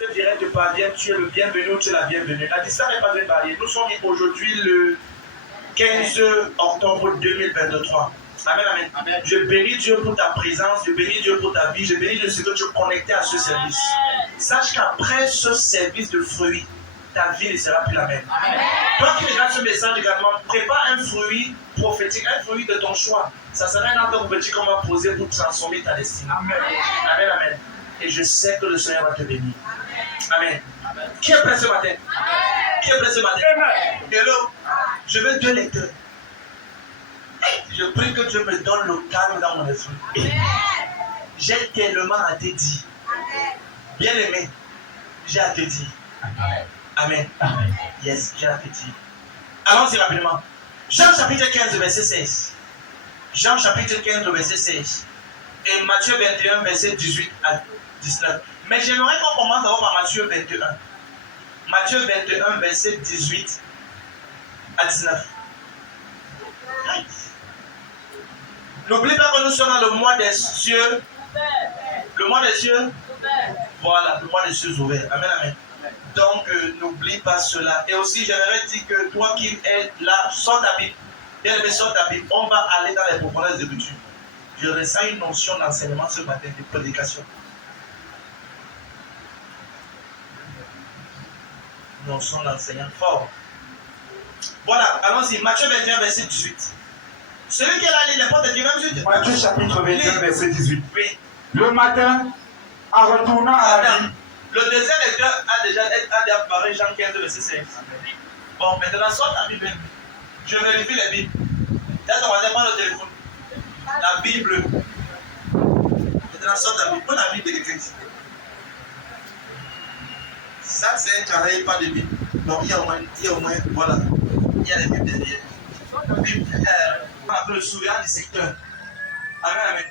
Je dirais te parviens, tu es le bienvenu ou tu es la bienvenue. La distance n'est pas une barrière. Nous sommes aujourd'hui le 15 octobre 2023. Amen, amen, amen. Je bénis Dieu pour ta présence, je bénis Dieu pour ta vie, je bénis Dieu ce que tu es connecté à ce service. Sache qu'après ce service de fruits, ta vie ne sera plus la même. Amen. Toi qui regardes ce message également, prépare un fruit prophétique, un fruit de ton choix. Ça sera un arbre petit qu'on va poser pour transformer ta destinée. Amen. Amen, amen. Et je sais que le Seigneur va te bénir. Amen. Amen. Qui est prêt ce matin? Amen. Qui est prêt ce matin? Amen. Hello. Je veux 2 lecteurs. Je prie que Dieu me donne le calme dans mon esprit. J'ai tellement à te dire. Bien aimé, j'ai à te dire. Amen. Amen. Yes, j'ai à te dire. Allons-y rapidement. Jean chapitre 15, verset 16. Jean chapitre 15, verset 16. Et Matthieu 21, verset 18 à 19. Mais j'aimerais qu'on commence d'abord par Matthieu 21. Matthieu 21, verset 18 à 19. N'oublie pas que nous sommes dans le mois des cieux. Le mois des cieux. Voilà, le mois des cieux ouverts. Amen, amen. Donc, n'oublie pas cela. Et aussi, j'aimerais dire que toi qui es là, sors ta Bible. Bien aimé, sors ta Bible. On va aller dans les profondeurs des Écritures. Je ressens une notion d'enseignement ce matin, de prédication. Notion d'enseignant fort. Voilà, allons-y. Matthieu 21, verset 18. Celui qui est là, il n'est pas de Dieu, même Matthieu chapitre 21, verset 18. Oui. Le matin, en retournant à la ville. Le deuxième lecteur a déjà parlé Jean 15, verset 16. Bon, maintenant, sort la Bible. Je vérifie la Bible. Là, on va prendre le téléphone. La Bible. Maintenant, sort la Bible. Prends la Bible de quelqu'un. Ça, c'est un carré, pas de Bible. Donc, il y a au moins, voilà. Il y a les Bibles derrière. La Bible, on appelle le souverain du secteur. Amen, amen.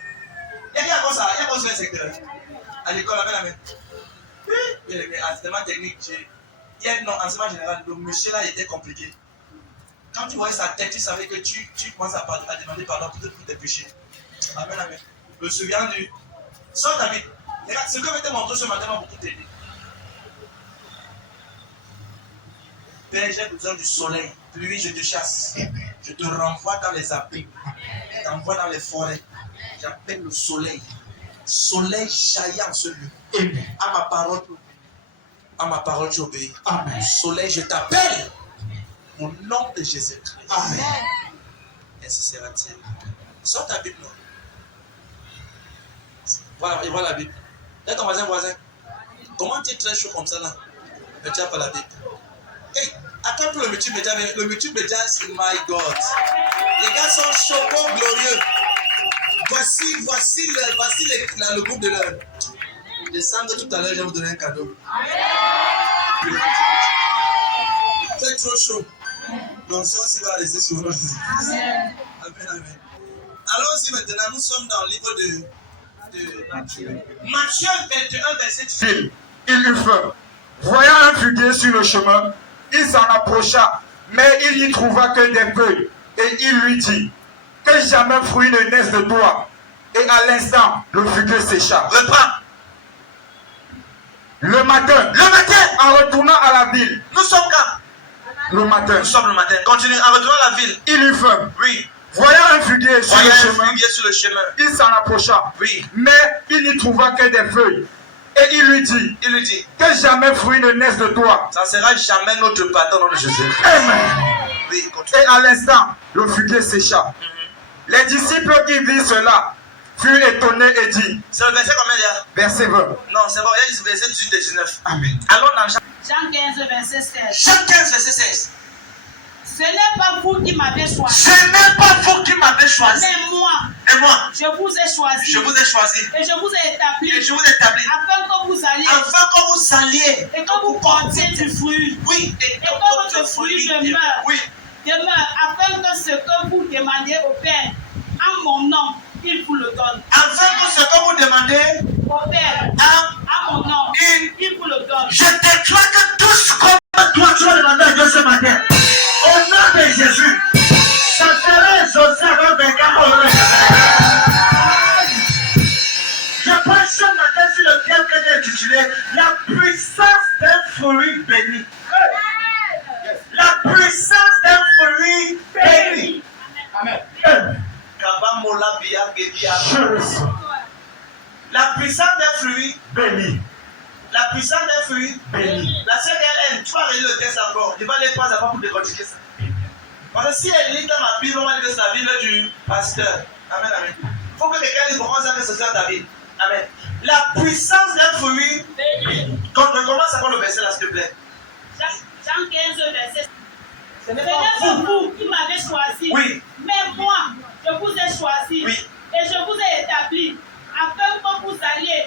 Il y a quoi ça? Il y a quoi sur le secteur? À l'école, amen, amen. Oui, mais enseignement technique, il y a non, enseignement général, le monsieur là était compliqué. Quand tu voyais sa tête, tu savais que tu commences à demander pardon pour tes péchés. Amen, amen. Je me souviens du. Sors ta Bible. Regarde, ce que je vais te montrer ce matin va beaucoup t'aider. Père, j'ai besoin du soleil. Pluie, je te chasse. Je te renvoie dans les abris. Je t'envoie dans les forêts. J'appelle le soleil. Soleil jaillant en ce lieu. À ma parole, tu obéis. Amen. Soleil, je t'appelle. Au nom de Jésus-Christ. Amen. Ainsi sera-t-il. Sors ta Bible. Voilà, et voilà la Bible. Là, ton voisin. Comment tu es très chaud comme ça là? Mais tu n'as pas la Bible. Hey, attends pour le multimédia. Le multimédia, c'est my God. Les gars sont chauds, glorieux. Voici le groupe de l'heure. Descendre tout à l'heure, je vais vous donner un cadeau. C'est trop chaud. Donc, si on s'y va rester sur nous. Amen. Amen. Allons-y maintenant, nous sommes dans le livre de Matthieu. Matthieu 21, verset 18. Il eut faim. Voyant un figuier sur le chemin, il s'en approcha, mais il n'y trouva que des feuilles. Et il lui dit, que jamais fruit ne naisse de toi. Et à l'instant, le figuier sécha. Reprends. Le matin, en retournant à la ville. Nous sommes quand? Le matin. Nous sommes le matin. Continue. En retournant à la ville. Il eut faim. Oui. Voyant un figuier sur le chemin, il s'en approcha. Oui. Mais il n'y trouva que des feuilles. Et il lui dit, que jamais fruit ne naisse de toi. Ça ne sera jamais notre pardon dans le Jésus. Amen. Oui, continue. Et à l'instant, le figuier sécha. Les disciples qui virent cela furent étonnés et dit. C'est le verset combien là? Verset 20. Non, c'est bon, il y a le verset 18 et 19. Amen. Allons dans Jean 15, verset 16. Jean 15, verset 16. Ce n'est pas vous qui m'avez choisi. Ce n'est pas vous qui m'avez choisi. Mais moi. Et moi. Je vous ai choisi. Je vous ai choisi. Et je vous ai établi. Et je vous ai établi. Afin que vous alliez. Afin que vous alliez. Et que vous portiez du fruit. Oui. Et que votre fruit demeure. Oui. Demeure. Afin que ce que vous demandez au Père, en mon nom, il vous le donne. Afin que ce que vous demandez Au Père, à mon nom, il vous le donne. Je déclare que tout ce que toi tu vas demander à Dieu ce matin, au nom de Jésus, ça sera exaucé avant de gars. Je pense ce matin sur le thème que j'ai intitulé la puissance fruit béni. La puissance d'un fruit béni. Amen. La puissance d'un fruit Béni. La puissance d'un fruit Béni. La sœur Hélène, tu vas regarder le texte encore. Tu vas aller pas avant pour décortiquer ça. Parce que si elle lit dans ma Bible, on va dire que c'est la Bible du pasteur. Amen, amen. Il faut que quelqu'un dise comment ça fait ce dans ta vie. Amen. La puissance d'un fruit. Commence à voir le verset là, s'il te plaît. Jean 15, verset. Ce n'est Ce pas n'est vous. pas vous qui m'avez choisi. Oui. Mais moi, je vous ai choisi. Oui. Et je vous ai établi afin que vous alliez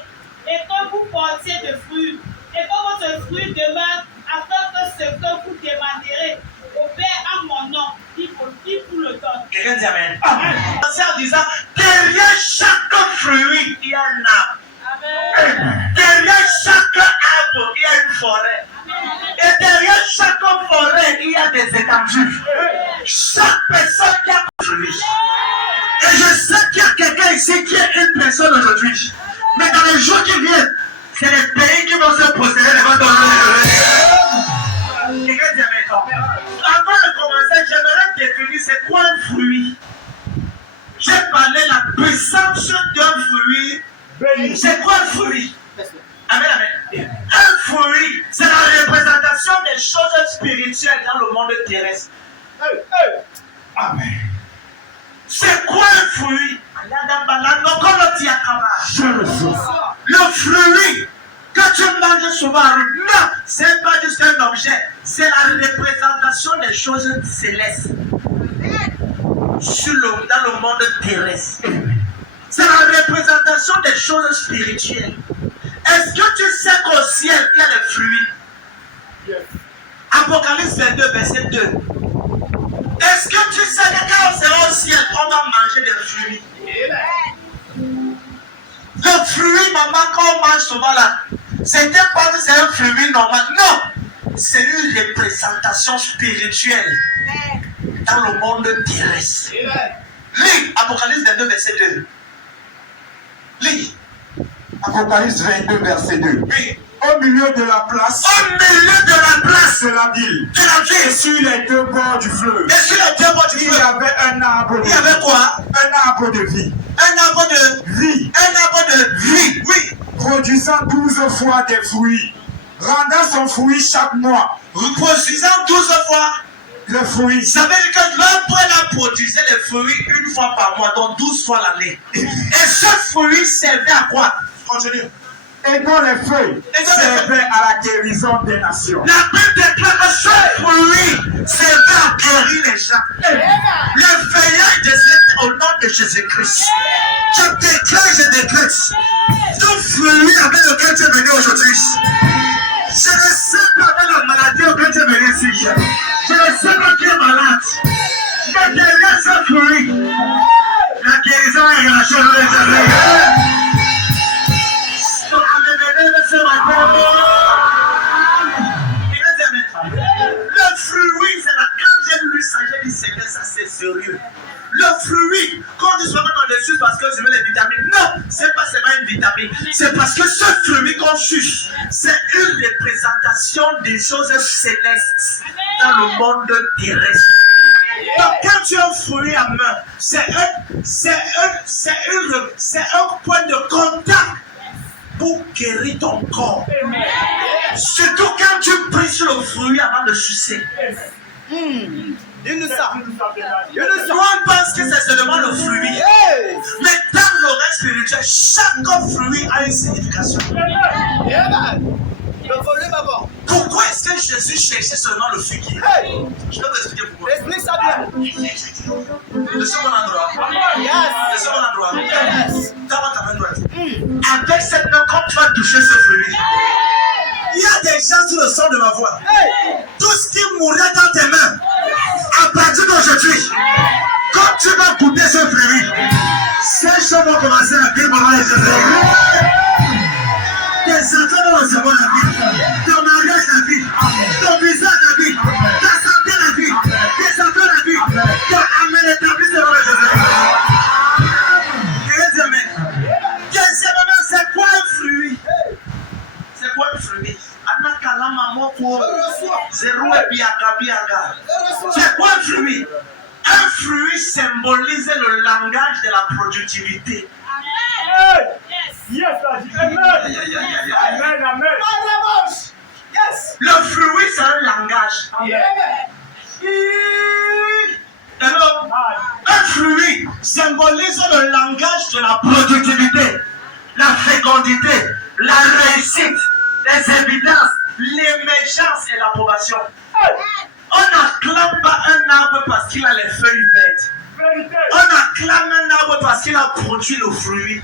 et que vous portiez de fruits. Et que votre fruit demeure afin que ce que vous demanderez au Père en mon nom, il vous le donne. Quelqu'un dit Amen. Commencez en disant, derrière chaque fruit, il y a un arbre. Amen. Derrière chaque arbre, il y a une forêt. Et derrière chaque forêt, il y a des étendues. Chaque personne qui a construit. Et je sais qu'il y a quelqu'un ici qui est une personne aujourd'hui. Mais dans les jours qui viennent, c'est les pays qui vont se posséder devant ton nom. Quelqu'un dit Amen. Avant de commencer, j'aimerais définir c'est quoi un fruit. J'ai parlé de la puissance d'un fruit. C'est quoi un fruit? Amen, amen. Un fruit, c'est la représentation des choses spirituelles dans le monde terrestre. Amen. C'est quoi un fruit? Le fruit que tu manges souvent, non, c'est pas juste un objet, c'est la représentation des choses célestes dans le monde terrestre. C'est la représentation des choses spirituelles. Est-ce que tu sais qu'au ciel, il y a des fruits? Apocalypse 22, verset 2. Est-ce que tu sais que quand on sera au ciel, on va manger des fruits? Le fruit, maman, quand on mange souvent là, c'est pas que c'est un fruit normal. Non! C'est une représentation spirituelle dans le monde terrestre. Lis Apocalypse 22, verset 2. Lis. Apocalypse 22, verset 2. Oui. Au milieu de la place, Au milieu de la place c'est la ville. de la Et ville, sur les deux bords du fleuve, et sur les deux bords du il y fleuve, avait un arbre de il y avait quoi? Un arbre de vie. Un arbre de Vie. Un arbre de vie. Oui. Produisant 12 fois des fruits. Rendant son fruit chaque mois. Produisant 12 fois. Le fruit. Ça veut dire que l'arbre produisait les fruits une fois par mois, donc 12 fois l'année. Et ce fruit servait à quoi? Continue. Et dont les feuilles servaient à la guérison des nations. La Bible déclare que ce fruit servait à guérir les gens. Le feuillage décède au nom de Jésus-Christ. Je décrète. Tout fruit avec lequel tu es venu aujourd'hui. Je ne sais pas avec la maladie auquel tu es venu ici. Je ne sais pas qui est malade. Mais derrière ce fruit, la guérison est la chose de Jésus. Le fruit, c'est la quand j'ai lu ça, j'ai dit Seigneur, ça c'est sérieux. Le fruit, quand je suis vraiment dans le dessus parce que je veux les vitamines. Non, c'est pas seulement une vitamine. C'est parce que ce fruit qu'on suce, c'est une représentation des choses célestes dans le monde terrestre. Donc quand tu as un fruit à main, c'est un point de contact pour guérir ton corps. Surtout quand tu pries sur le fruit avant de sucer. On pense que c'est seulement le fruit. Mais dans l'oreille spirituelle, chaque fruit a une signification. Pourquoi est-ce que Jésus cherchait seulement le fruit qui est? Je vais vous expliquer pourquoi. Le second endroit. Le second endroit. Comment ta main droite? Avec cette main, quand tu vas toucher ce fruit, il y a des gens sur le son de ma voix. Tout ce qui mourrait dans tes mains, à partir d'aujourd'hui, quand tu vas goûter ce fruit, ces choses vont commencer à vivre pendant les années. Tes enfants vont recevoir la vie, ton mariage la vie, ton visage la vie, ta santé la vie, tes enfants la vie, ton amen établi devant les années. Et amen. Deuxièmement, c'est quoi un fruit? C'est quoi un fruit? C'est quoi un fruit? Un fruit symbolise le langage de la productivité. Le fruit, c'est un langage. Alors, un fruit symbolise le langage de la productivité, la fécondité, la réussite, les évidences, l'émergence et l'approbation. On n'acclame pas un arbre parce qu'il a les feuilles vertes. On acclame un arbre parce qu'il a produit le fruit.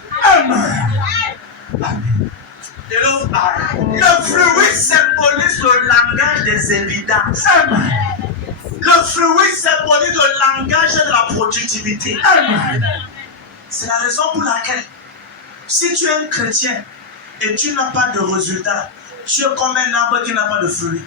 Le fruit symbolise le langage des évidences. Le fruit symbolise le langage de la productivité. C'est la raison pour laquelle, si tu es un chrétien et tu n'as pas de résultat, tu es comme un arbre qui n'a pas de fruits.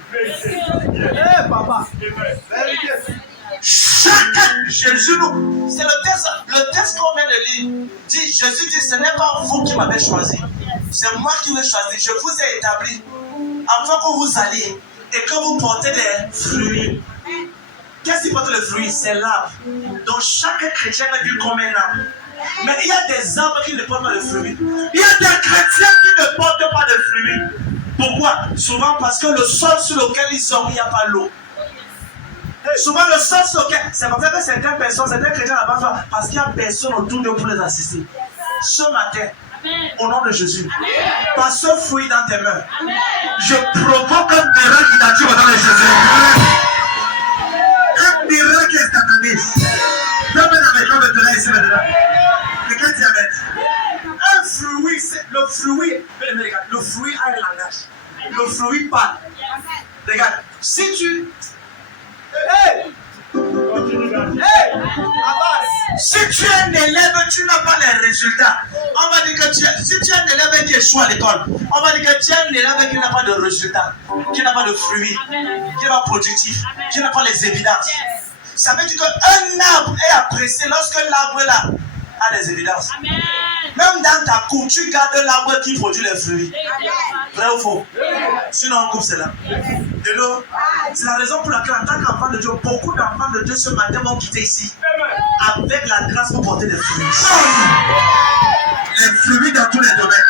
Chacun, Jésus nous, c'est le texte qu'on vient de lire. Dit, Jésus dit, ce n'est pas vous qui m'avez choisi, c'est moi qui vous ai choisi. Je vous ai établi afin que vous alliez et que vous portez des fruits. Qu'est-ce qui porte le fruit? C'est l'arbre. Donc chaque chrétien est vu comme un arbre. Mais il y a des arbres qui ne portent pas de fruits. Il y a des chrétiens qui ne portent pas de fruits. Pourquoi? Souvent parce que le sol sur lequel ils sont, il n'y a pas l'eau. Souvent le sol sur lequel... C'est pour ça que certaines personnes, certains chrétiens là-bas font parce qu'il n'y a personne autour d'eux pour les assister. Ce matin, au nom de Jésus, par ce fruit dans tes mains, je provoque un miracle qui t'attire au nom de Jésus. Un miracle instantané. Donne-moi la maison maintenant ici maintenant. Mais qu'est-ce que tu vas mettre? Un fruit, c'est le fruit a un langage. Le fruit parle. Regarde, si tu... Si tu es un élève, tu n'as pas les résultats. On va dire que si tu es un élève qui échoue à l'école, on va dire que tu es un élève qui n'a pas de résultats, qui n'a pas de fruits, qui n'est pas productif, qui n'a pas les évidences. Ça veut dire qu'un arbre est apprécié lorsque l'arbre là a des évidences. Même dans ta cour, tu gardes l'arbre qui produit les fruits. Vrai ou faux? Sinon on coupe cela. C'est la raison pour laquelle en tant qu'enfant de Dieu, beaucoup d'enfants de Dieu ce matin vont quitter ici avec la grâce pour porter des fruits. Les fruits dans tous les domaines.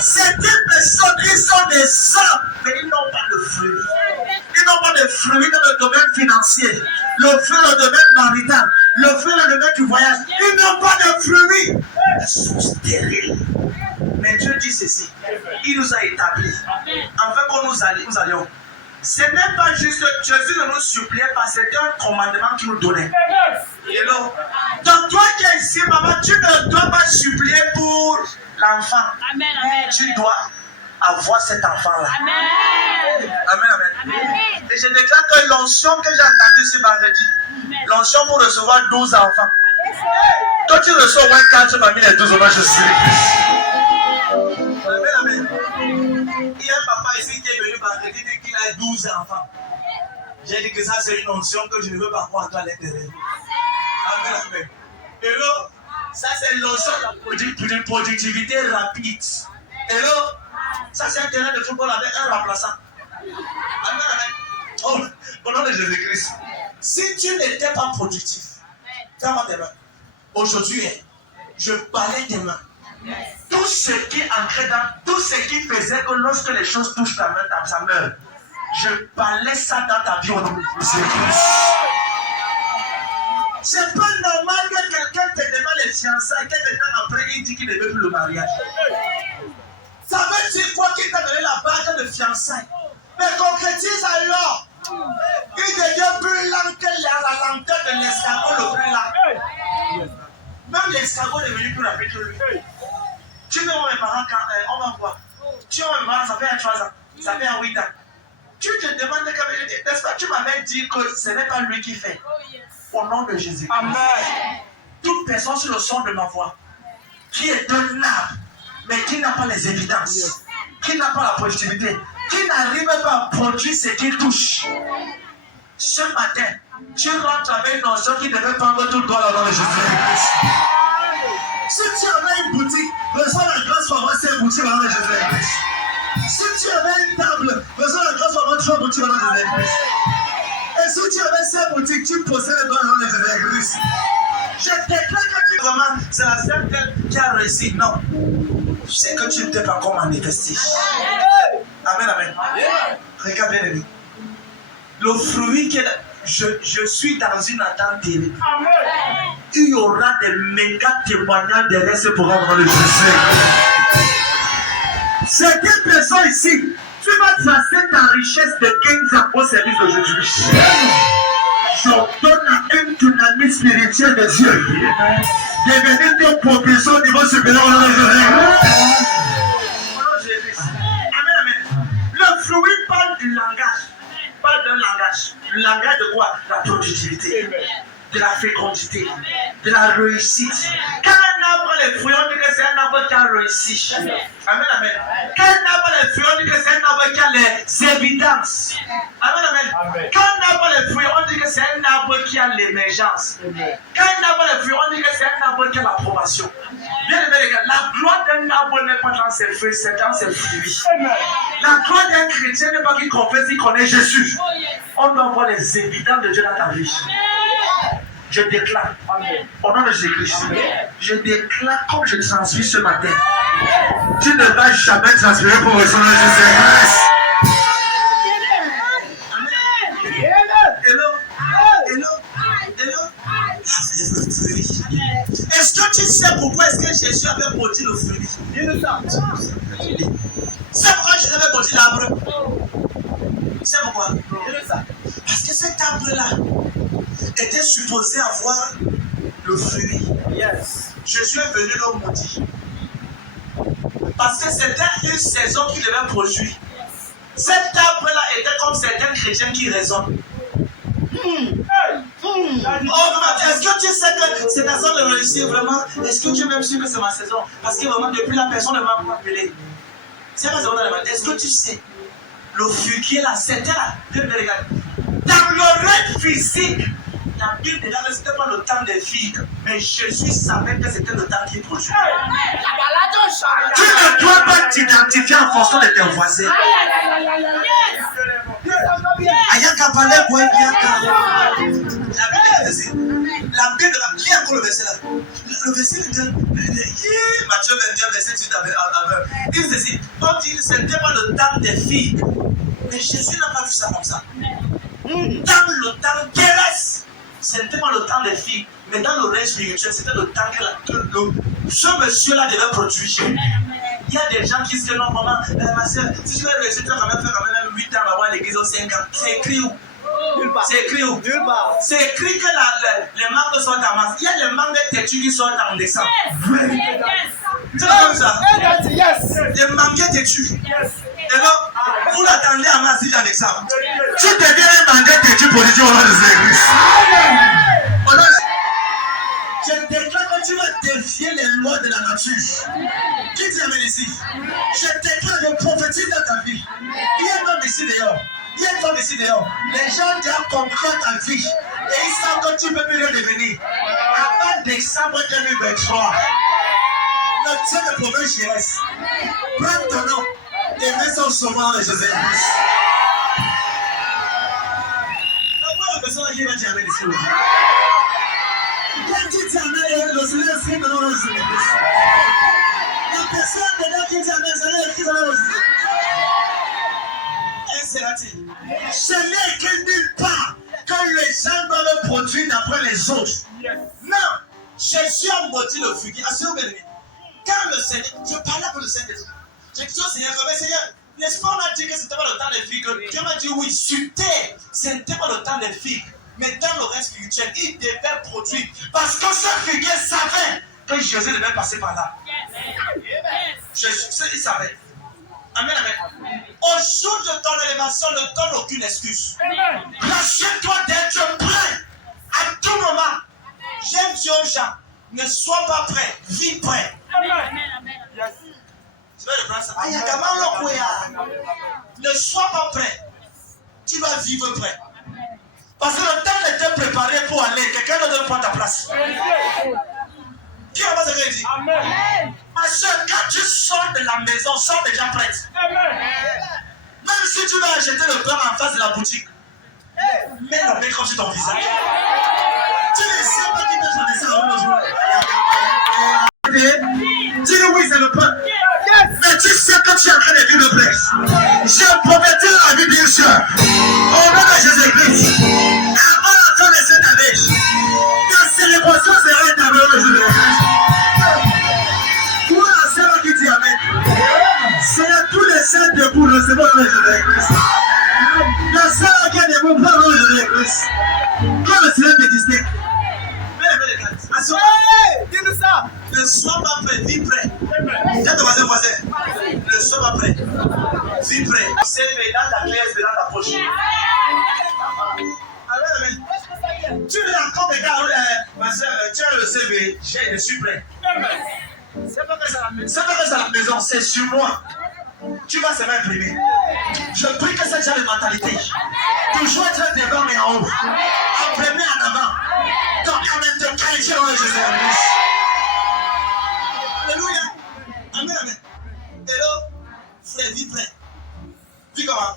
Certaines personnes, ils sont des arbres, mais ils n'ont pas de fruits. Ils n'ont pas de fruits dans le domaine financier, le fruit dans le domaine marital, le fruit dans le domaine du voyage. Ils n'ont pas de fruits. Ils sont stériles. Mais Dieu dit ceci. Il nous a établis afin que nous allions. Ce n'est pas juste Jésus ne nous suppliait pas, c'était un commandement qu'il nous donnait. Donc toi qui es ici, maman, tu ne dois pas supplier pour l'enfant. Tu dois avoir cet enfant-là. Amen. Et je déclare que l'onction que j'ai entendue ce vendredi, l'onction pour recevoir 12 enfants. Quand tu reçois 4 parmi les 12 enfants, je suis. Amen. Il y a un papa ici qui est venu vendredi et qu'il a 12 enfants. J'ai dit que ça c'est une onction que je ne veux pas voir à toi à l'intérieur. Amen. Et là, ça c'est l'onction de productivité rapide. Et là, ça c'est un terrain de football avec un remplaçant. Amen. Oh, au nom de Jésus-Christ. Si tu n'étais pas productif, ferme tes mains. Aujourd'hui, je balaye tes mains. Tout ce qui ancrait dans, tout ce qui faisait que lorsque les choses touchent ta main, ça meurt. Je balaye ça dans ta vie au nom de Jésus-Christ. C'est pas normal que quelqu'un te demande les fiançailles, quelques temps après il dit qu'il ne veut plus le mariage. Ça veut dire quoi qu'il t'a donné la bague de fiançailles? Mais concrétise alors. Il devient plus lent que la lenteur de l'escargot le plus lent. Même l'escargot est devenu plus rapide que lui. Tu veux voir mes parents quand on va voir. Tu vois mes parents, ça fait 3 ans, ça fait 8 ans. Tu te demandes, n'est-ce pas, tu m'avais dit que ce n'est pas lui qui fait. Au nom de Jésus. Amen. Toute personne sur le son de ma voix qui est un arbre, mais qui n'a pas les évidences, qui n'a pas la productivité, qui n'arrive pas à produire ce qu'il touche. Ce matin, tu rentres avec une notion qui devait prendre tout le droit au nom de Jésus-Christ. Si tu avais une boutique, reçois la grâce pour avoir cette boutique au nom de Jésus-Christ. Si tu avais une table, tu vas dans Jésus-Christ. Et si tu avais 5 boutiques, tu possèdes les droits dans Jésus-Christ. Je déclare que tu... Vraiment, c'est la seule qui a réussi. Non. C'est que tu ne t'es pas encore manifesté. Amen, amen. Regarde bien, amis. Le fruit que je suis dans une attente terrible. Il y aura des méga témoignages derrière ce programme dans le Jésus. Certaines personnes ici, tu vas tracer ta richesse de 15 ans au service de Jésus. J'ordonne à une dynamique spirituelle de Dieu devenir de progression au niveau supérieur de Jésus. Amen, amen. Le fruit parle du langage. Parle d'un langage. Le langage de quoi? La productivité, de la fécondité, de la réussite. Quand un arbre les fruits, on dit que c'est un arbre qui a réussi. Amen, amen. Quand un arbre les fruits, on dit que c'est un arbre qui a les évidences. Amen, amen. Quand un arbre les fruits, on dit que c'est un arbre qui a l'émergence. Quand un arbre les fruits, on dit que c'est un arbre qui a l'approbation. Bien aimé les gars, la gloire d'un arbre n'est pas dans ses feuilles, c'est dans ses fruits. La gloire d'un chrétien n'est pas qu'il confesse, il connaît Jésus. On doit voir les évidences de Dieu dans ta vie. Je déclare, au nom de Jésus-Christ, je déclare comme je transmis ce matin, tu ne vas jamais transférer pour recevoir Jésus-Christ. Est-ce que tu sais pourquoi est-ce que Jésus avait maudit le fruit? C'est pourquoi Jésus avait maudit l'arbre. C'est pourquoi? Parce que cet arbre-là était supposé avoir le fruit. Jésus est venu le maudit. Parce que c'était une saison qu'il devait produire. Cet arbre-là était comme certains chrétiens qui raisonnent. Est-ce que tu sais que c'est ta saison de réussir vraiment? Est-ce que tu es même sûr que c'est ma saison? Parce que vraiment, depuis la personne ne m'a pas appelé. C'est ma saison. Est-ce que tu sais? Le fuguier là, c'était là. Dans l'oreille physique, la Bible déjà ne c'était pas le temps des filles, mais Jésus savait que c'était le temps qu'il produisait. Tu ne dois pas t'identifier en fonction de tes voisins. La Bible, qui a encore le verset là? Le verset de Matthieu 21, verset 18 il dit ceci. On dit que ce n'était pas le temps des filles, mais Jésus n'a pas vu ça comme ça. Dans le temps terrestre, ce n'était pas le temps des filles, mais dans le règne spirituel, c'était le temps que ce monsieur-là devait produire. Il y a des gens qui se disent non, maman, ma soeur, si je vais réussir, tu vas quand même faire quand même 8 ans avant l'église aux 5 ans. C'est écrit où? C'est écrit où? C'est écrit que les mangues sont en masse. Il y a les mangues têtues qui sont en décembre. Tu vois comme ça? Les mangues têtues. Et donc, vous l'attendez à masse en décembre. Tu deviens un mangue têtu pour dire au nom de Jésus. Je déclare que tu vas défier les lois de la nature. Qui t'amène ici? Je déclare, je prophétise dans ta vie. Il y a un homme ici dehors. Il y a une femme ici dehors. Les gens déjà comprennent ta vie. Et ils savent que tu ne peux plus le devenir. Avant décembre 2023, le Dieu de province Jérès, prends ton nom et mets son sauveur de Jésus-Christ. Pourquoi la personne qui va t'amener ici? Quand tu t'amènes, le Seigneur écrit dans le Jésus-Christ. La personne dedans qui t'amène, le Seigneur écrit dans le Jésus-Christ. Ce n'est écrit nulle part que les gens doivent produire d'après les autres. Non, Jésus a maudit le fumier. Quand le Seigneur, je parlais pour le Seigneur, j'ai dit au Seigneur, Seigneur, n'est-ce pas, on a dit que ce n'était pas le temps des figues. Dieu m'a dit oui, sur terre, ce n'était pas le temps des figues. Mais dans le reste spirituel, il devait produire. Parce que ce figuier savait que Jésus devait passer par là. Jésus, il savait. Amen, amen. Au jour de ton élévation, ne donne aucune excuse. Rassure-toi d'être prêt à tout moment. J'aime Dieu aux gens. Ne sois pas prêt, vis prêt. Tu vas reprendre ça. Ne sois pas prêt. Tu vas vivre prêt. Parce que le temps était préparé pour aller. Quelqu'un d'autre prend ta place. Qui a pas ce qu'il dit? Amen. Ma soeur, quand tu sors de la maison, sors déjà prête. Amen. Même si tu vas acheter le pain en face de la boutique, mets le make-up sur ton visage. Tu ne sais pas qui peut changer ça aujourd'hui. Dis-le oui, c'est le pain. Mais tu sais que tu es en train de vivre le prêche. J'ai prometté la vie d'une soeur. Au nom de Jésus-Christ. Avant la fin de cette année, ta célébration sera établie aujourd'hui. Toi, la sœur qui dit Amen. C'est tous les saints debout, recevons le Jésus-Christ. La sœur qui a des mots pour le Jésus-Christ. Quand le Seigneur te distingue. Dis-nous ça. Ne sois pas prêt, vis prêt. Viens ton voisin. Ne sois pas prêt. Vis prêt. C'est dans ta clé, c'est dans ta poche. Amen. Tu es encore des gars, ma soeur, tu as le CV, je suis prêt. C'est pas que c'est à la maison, c'est sur moi. Tu vas se m'imprimer. Je prie que cette genre de mentalité, toujours être devant mais en haut, en premier en avant, donc en même temps, qualifier dans le Jésus-Christ. Alléluia. Amen, amen. Hello, frère, vis prêt. Vis comment?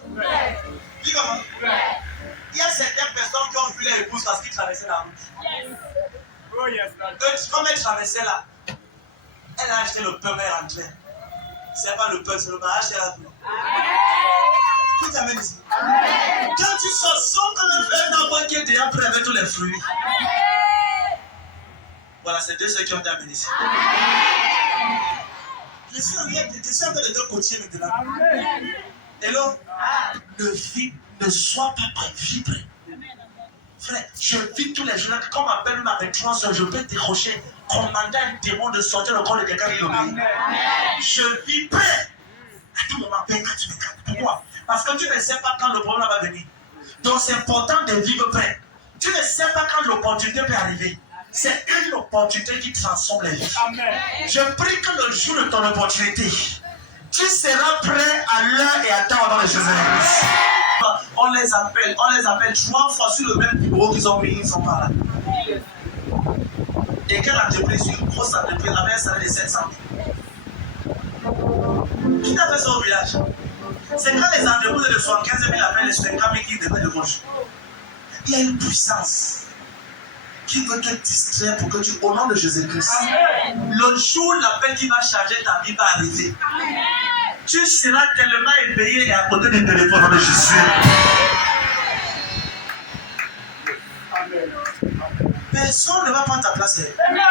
Vis comment? Il y a certaines personnes qui ont vu les épouses parce qu'ils traversaient la route. Comme elle traversait là, elle a acheté le pain et rentrée. C'est pas le pain, c'est le mariage qu'elle a pris. Qui t'amène ici? Quand tu sors comme un arbre qui est déjà prêt avec tous les fruits. Voilà, c'est deux ceux qui ont été amenés ici. Je suis en train de te coacher maintenant. Hello? Ne sois pas prêt, vis prêt. Frère, je vis tous les jours. Quand on m'appelle ma réponse, je peux décrocher, commander un démon de sortir le corps de quelqu'un qui l'obéit. Je vis prêt. À tout moment, 24/24. Pourquoi? Parce que tu ne sais pas quand le problème va venir. Donc c'est important de vivre prêt. Tu ne sais pas quand l'opportunité peut arriver. C'est une opportunité qui transforme les vies. Je prie que le jour de ton opportunité, tu seras prêt à l'heure et à temps dans les choses. On les appelle 3 fois sur le même numéro qu'ils ont mis, ils sont pas là. Et quelle entreprise, une grosse entreprise, avait un salaire de 700 000. Qui t'a fait ça au village? C'est quand les entreprises de 75 000 appellent les 50 000 qui dépendent de gauche. Il y a une puissance qui veut te distraire pour que tu, au nom de Jésus-Christ, le jour l'appel qui va changer ta vie va arriver. Tu seras tellement éveillé et à côté du téléphone de Jésus. Personne ne va prendre ta place. Amen.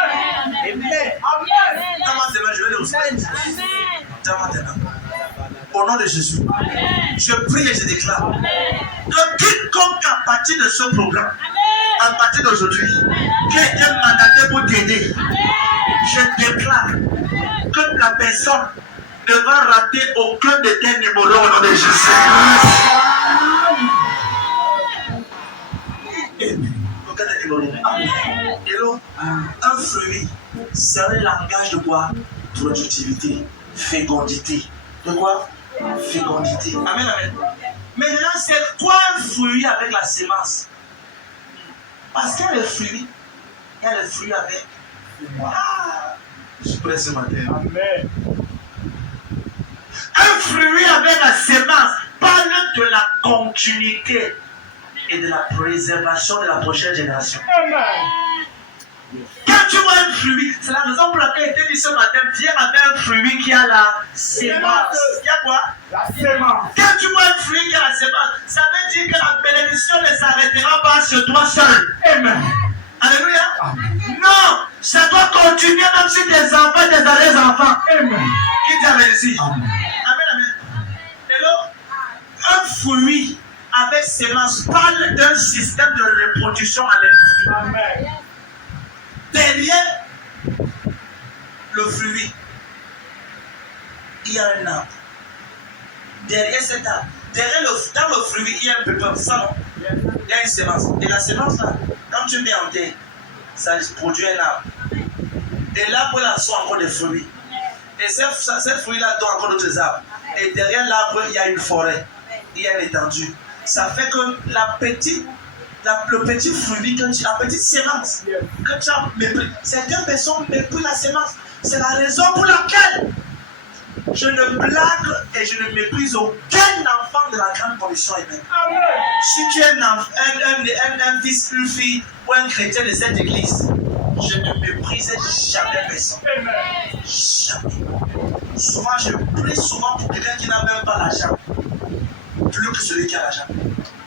Je vais le aussi. Au nom de Jésus, je prie et je déclare que quiconque à partir de ce programme, à partir d'aujourd'hui, qui est mandaté pour t'aider, je déclare que la personne ne va rater aucun de tes numéros au nom de Jésus. Hello, un fruit, c'est un langage de quoi? Productivité, fécondité. De quoi? Fécondité. Amen, amen. Maintenant, c'est quoi un fruit avec la sémence? Parce qu'il y a le fruit, il y a le fruit avec. Je suis prêt ce matin. Amen. Un fruit avec la sémence parle de la continuité et de la préservation de la prochaine génération. Amen. Quand tu vois un fruit, c'est la raison pour laquelle il était dit ce matin, viens avec un fruit qui a la sémence. Il y a quoi? La sémence. Quand tu vois un fruit qui a la sémence, ça veut dire que la bénédiction ne s'arrêtera pas sur toi seul. Amen. Alléluia. Amen. Non, ça doit continuer même si tes enfants, tes arrière-enfants. Amen. Qui dit amen ici? Amen. Amen, amen. Hello? Un fruit avec sémence parle d'un système de reproduction à l'infini. Amen. Derrière le fruit, il y a un arbre. Derrière cet arbre, dans le fruit, il y a un peu comme ça, non? Il y a une sémence. Et la sémence là, quand tu mets en terre, ça produit un arbre. Et l'arbre là sont encore des fruits. Et ces fruits là donnent encore d'autres arbres. Et derrière l'arbre, il y a une forêt. Il y a une étendue. Ça fait que le petit fruit, la petite sémence, que tu as mépris, certaines personnes méprisent la sémence. C'est la raison pour laquelle Je ne blague et je ne méprise aucun enfant de la grande commission humaine. Si tu es un fils, une fille ou un chrétien de cette église, je ne méprise jamais personne. Jamais. Souvent, je prie souvent pour quelqu'un qui n'a même pas l'argent, plus que celui qui a l'argent.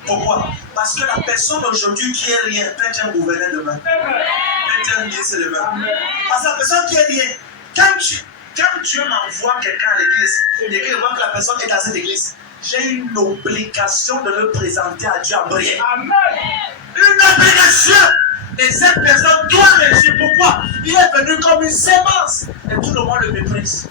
Pourquoi? Parce que la personne aujourd'hui qui est rien peut être un gouverneur demain. Peut être un ministre demain. Parce que la personne qui est rien, quand Dieu m'envoie quelqu'un à l'église, l'église voit que la personne est dans cette église, j'ai une obligation de le présenter à Dieu en prière. Une obligation! Et cette personne doit réagir. Pourquoi? Il est venu comme une sémence. Et tout le monde le méprise.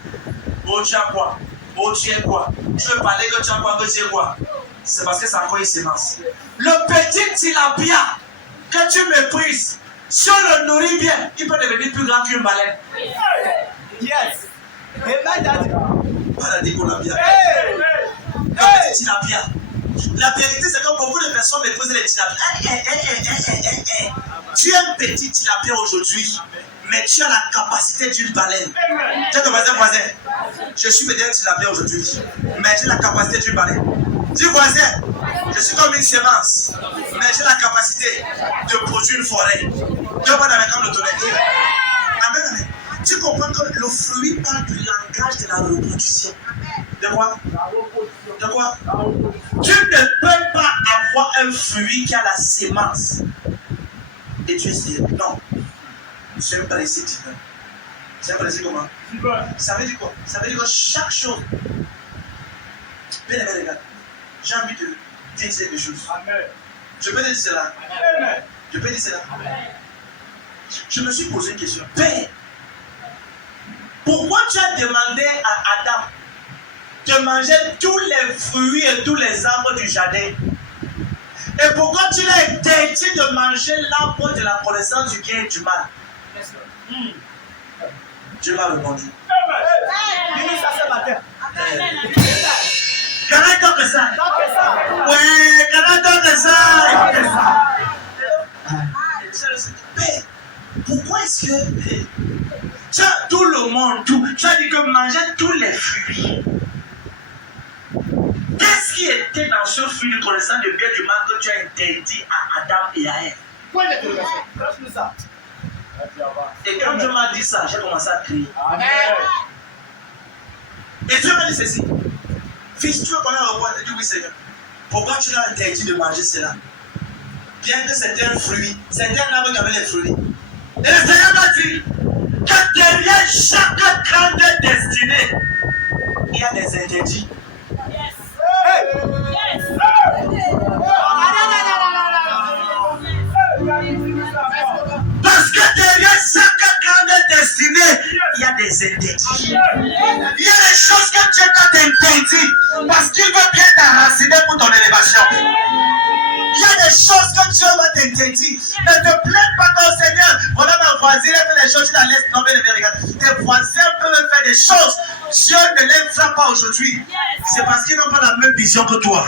Oh, tu as quoi? Oh, tu es quoi? Tu veux parler que tu as quoi, que tu es quoi? C'est parce que c'est encore une sémence. Le petit tilapia que tu méprises, si on le nourrit bien, il peut devenir plus grand qu'une baleine. Yes. Voilà, dit qu'on a bien. Le petit tilapia. La vérité, c'est que beaucoup de personnes méprisent les tilapias. Tu es un petit tilapia aujourd'hui, mais tu as la capacité d'une baleine. Tu es ton voisin. Je suis peut-être un tilapia aujourd'hui, mais j'ai la capacité d'une baleine. Dis voisin, je suis comme une sémence, mais j'ai la capacité de produire une forêt. Dieu va dans le tonnerre. Amen. Tu comprends que le fruit parle du langage de la reproduction. De quoi? De quoi? Tu ne peux pas avoir un fruit qui a la sémence. Et tu es sérieux? Non. C'est un principe divin. C'est un principe comment? Ça veut dire quoi? Ça veut dire que chaque chose. Bien, regarde. J'ai envie de dire quelque chose. Amen. Je peux dire cela. Amen. Je peux dire cela. Amen. Je me suis posé une question. Père, pourquoi tu as demandé à Adam de manger tous les fruits et tous les arbres du jardin? Et pourquoi tu l'as interdit de manger l'arbre de la connaissance du bien et du mal? Dieu m'a répondu. Dis-nous ça ce matin. Can I talk to ça? Ouais, can I talk to ça? Mais pourquoi est-ce que tu as tout le monde, tu as dit que manger tous les fruits? Qu'est-ce qui était dans ce fruit de connaissance du bien et du mal que tu as interdit à Adam et à Ève? Et quand Dieu m'a dit ça, j'ai commencé à crier. Et Dieu m'a dit ceci. Fils, tu veux qu'on ait un repas? Il dit oui, Seigneur. Pourquoi tu l'as interdit de manger cela? Bien que c'était un fruit, c'était un arbre qui avait les fruits. Et le Seigneur m'a dit que derrière chaque grande destinée, il y a des interdits. Parce que derrière chaque grande destinée, il y a des interdits. Il y a des choses que Dieu t'a interdit parce qu'il veut bien t'enraciner pour ton élévation. Il y a des choses que Dieu va t'interdire. Ne te plains pas comme Seigneur. Voilà ma voisine, elle fait des choses, tu la laisses tomber. Tes voisins peuvent faire des choses. Dieu ne les fera pas aujourd'hui. C'est parce qu'ils n'ont pas la même vision que toi.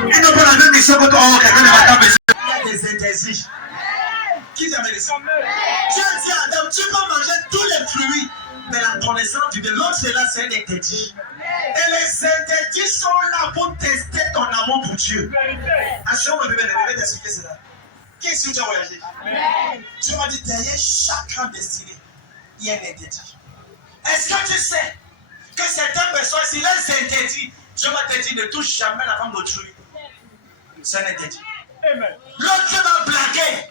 Ils n'ont pas la même vision que toi. Oh, quelqu'un ne va pas me dire. Il y a des interdits. Qui t'a dit ça? Dieu dit à Adam, tu peux manger tous les fruits, mais la connaissance du bien, l'autre c'est là, c'est un interdit. Et les interdits sont là pour tester ton amour pour Dieu. Assure-moi, bébé, je vais t'expliquer cela. Qu'est-ce que tu as voyagé? Dieu m'a dit, derrière chaque grande destinée, il y a un interdit. Est-ce que tu sais que certaines personnes, si l'un s'interdit, Dieu m'a dit, ne touche jamais la femme d'autrui. C'est un interdit. L'autre va blaguer.